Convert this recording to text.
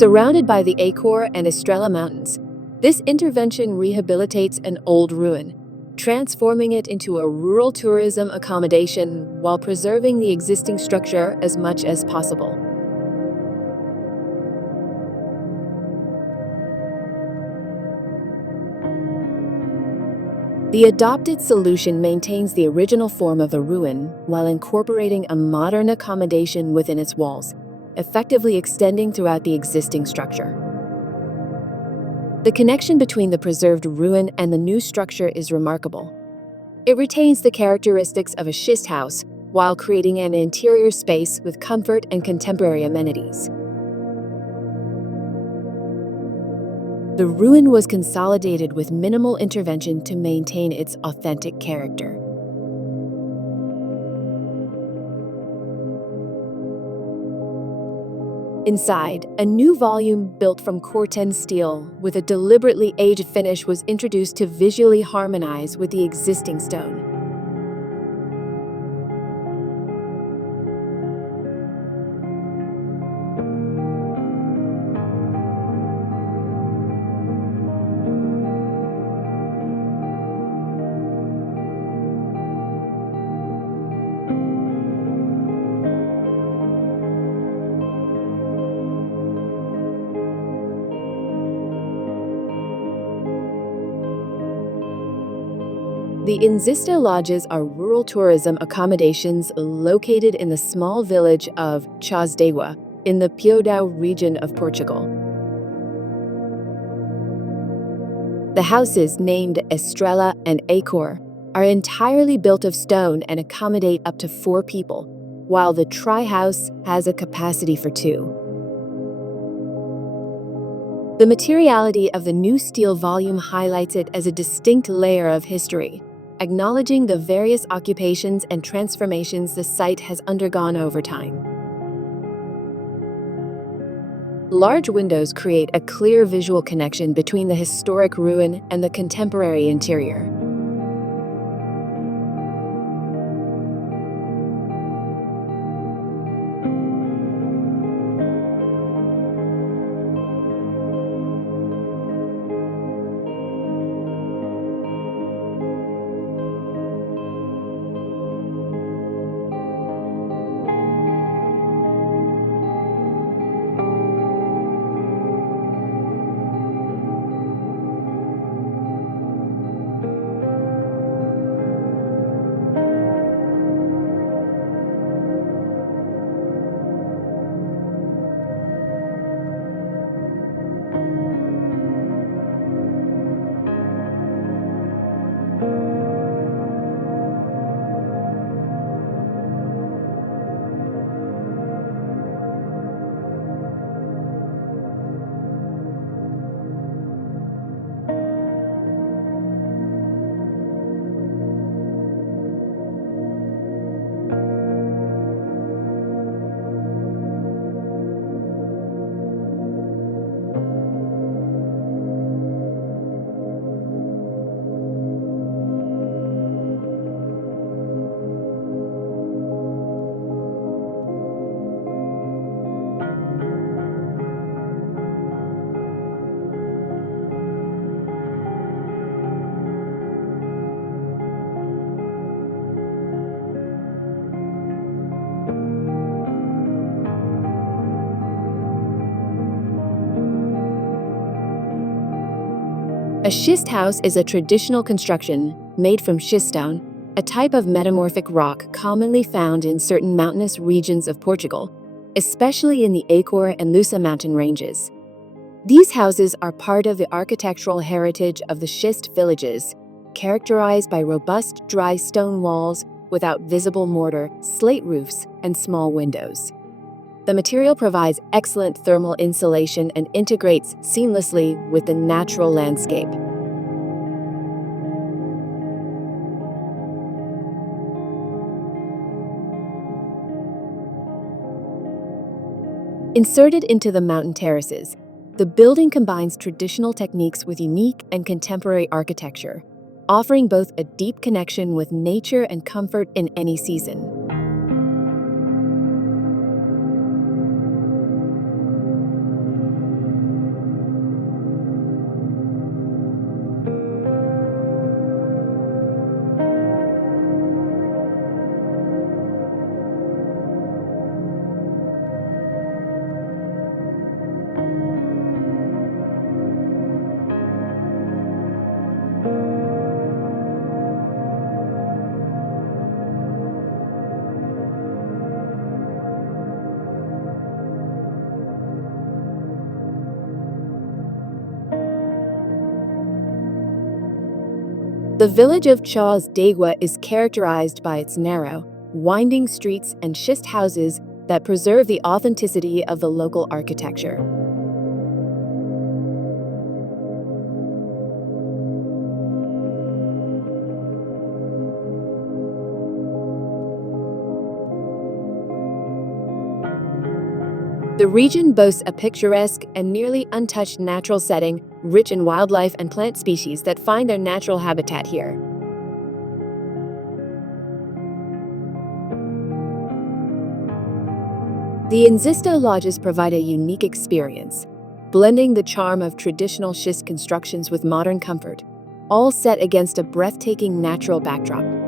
Surrounded by the Égua and Estrella Mountains, this intervention rehabilitates an old ruin, transforming it into a rural tourism accommodation while preserving the existing structure as much as possible. The adopted solution maintains the original form of the ruin while incorporating a modern accommodation within its walls, effectively extending throughout the existing structure. The connection between the preserved ruin and the new structure is remarkable. It retains the characteristics of a schist house while creating an interior space with comfort and contemporary amenities. The ruin was consolidated with minimal intervention to maintain its authentic character. Inside, a new volume built from corten steel with a deliberately aged finish was introduced to visually harmonize with the existing stone. The InXisto Lodges are rural tourism accommodations located in the small village of Chãs in the Portugal region of Portugal. The houses, named Estrella and Égua, are entirely built of stone and accommodate up to 4 people, while the Tryhouse has a capacity for 2. The materiality of the new steel volume highlights it as a distinct layer of history, acknowledging the various occupations and transformations the site has undergone over time. Large windows create a clear visual connection between the historic ruin and the contemporary interior. A schist house is a traditional construction made from schiststone, a type of metamorphic rock commonly found in certain mountainous regions of Portugal, especially in the Égua and Lusa mountain ranges. These houses are part of the architectural heritage of the schist villages, characterized by robust dry stone walls without visible mortar, slate roofs, and small windows. The material provides excellent thermal insulation and integrates seamlessly with the natural landscape. Inserted into the mountain terraces, the building combines traditional techniques with unique and contemporary architecture, offering both a deep connection with nature and comfort in any season. The village of Chãs is characterized by its narrow, winding streets and schist houses that preserve the authenticity of the local architecture. The region boasts a picturesque and nearly untouched natural setting, rich in wildlife and plant species that find their natural habitat here. The InXisto Lodges provide a unique experience, blending the charm of traditional schist constructions with modern comfort, all set against a breathtaking natural backdrop.